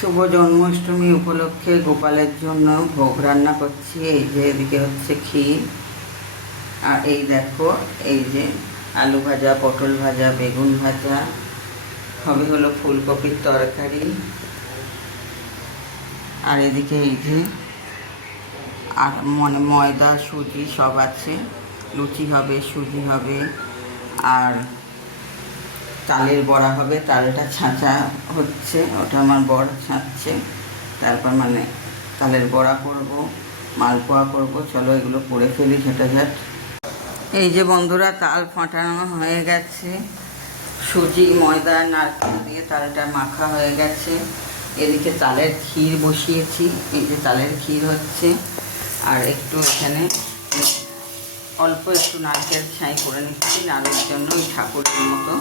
শুভ জন্মাষ্টমী উপলক্ষে গোপালের জন্য ভোগ রান্না করছি। এই যে এদিকে হচ্ছে ক্ষীর, আর এই দেখো এই যে আলু ভাজা, পটল ভাজা, বেগুন ভাজা, হবে হলো ফুলকপির তরকারি। আর এদিকে এই যে আর ময়দা সুজি সব আছে, লুচি হবে, সুজি হবে, আর তালের বড়া হবে। তালটা ছাঁচা হচ্ছে, ওটা আমার বর ছাঁচছে। তারপর তালের বড়া করব, মালপোয়া করব। চলো এগুলো করে ফেলি ঝটাঝট। এই যে বন্ধুরা, তাল ফাটানো হয়ে গেছে, সুজি, ময়দা, নারকেল দিয়ে তালটা মাখা হয়ে গেছে। এদিকে তালের ক্ষীর বসিয়েছি, এই যে তালের ক্ষীর হচ্ছে। আর একটু এখানে অল্প একটু নারকেল ছাই করে নিচ্ছি নাড়ের জন্য, ওই ঠাকুরের মতো,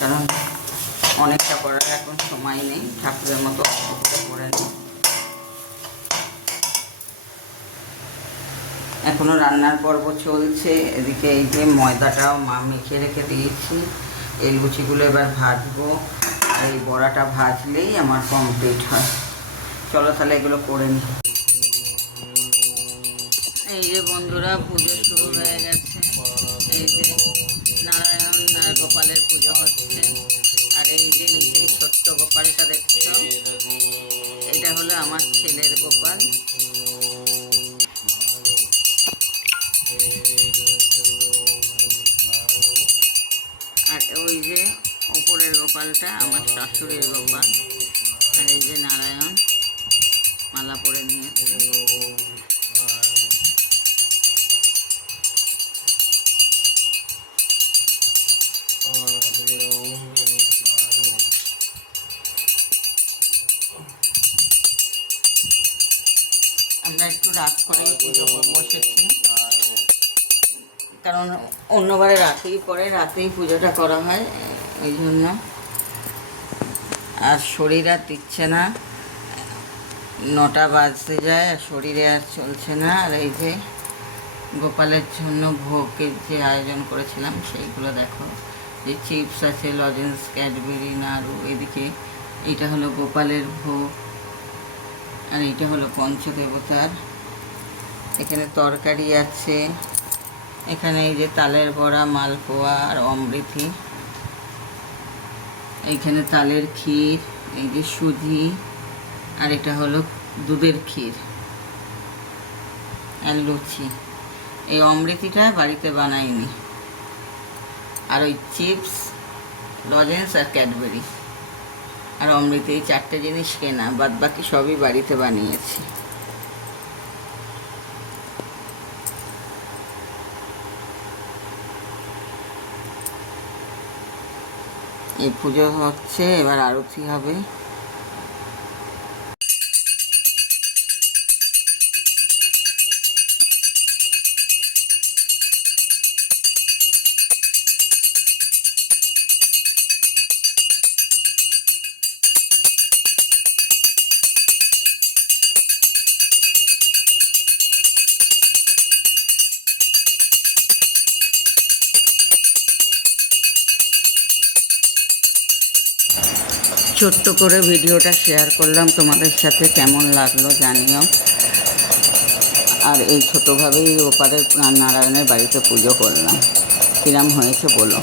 কারণ অনেকটা করার এখন সময় নেই, ঠাকুরের মতো করে নিই। এখনও রান্নার পর্ব চলছে। এদিকে এই যে ময়দাটাও মেখে রেখে দিয়েছি, এই লুচিগুলো এবার ভাজবো, আর এই বড়াটা ভাজলেই আমার কমপ্লিট হয়। চলো তাহলে এগুলো করে নিই। এই যে বন্ধুরা, পুজো শুরু হয়ে গেছে। এই যে নারায়ণ আর গোপালের পুজো হচ্ছে। আর এই যে নিচে ছোট্ট গোপালটা দেখছো, এটা হলো আমার ছেলের গোপাল। আর ওই যে ওপরের গোপালটা আমার শাশুড়ির গোপাল। আর এই যে নারায়ণ মালা পরে নিয়েছে। আমরা একটু রাত করেই পুজো বসেছি, কারণ অন্যবারে রাতেই পরে, রাতেই পুজোটা করা হয়, এই জন্য। আর শরীর আর দিচ্ছে না, 9টা বাজতে যায়, আর শরীরে আর চলছে না। আর এই যে গোপালের জন্য ভোগের যে আয়োজন করেছিলাম সেইগুলো দেখো, যে চিপস আছে, লজেন্স, ক্যাডবেরি, নাড়ু। এদিকে এটা হলো গোপালের ভোগ, আর এইটা হলো পঞ্চদেবতার। এখানে তরকারি আছে, এখানে এই যে তালের বড়া, মালপোয়া আর অমৃতি। এইখানে তালের ক্ষীর, এই যে সুজি, আর এটা হলো দুধের ক্ষীর আর লুচি। এই অমৃতিটা বাড়িতে বানাইনি। আর ওই চিপস, লজেন্স আর ক্যাডবেরি আর অমৃতি, এই 4টে জিনিস কেনা, বাদ বাকি সবই বাড়িতে বানিয়েছি। এই পুজো হচ্ছে, এবার আরতি হবে। ছোট্ট করে ভিডিওটা শেয়ার করলাম তোমাদের সাথে, কেমন লাগলো জানিও। আর এই ছোটোভাবেই ওপারের নারায়ণের বাড়িতে পুজো করলাম, কিরম হয়েছে বলো।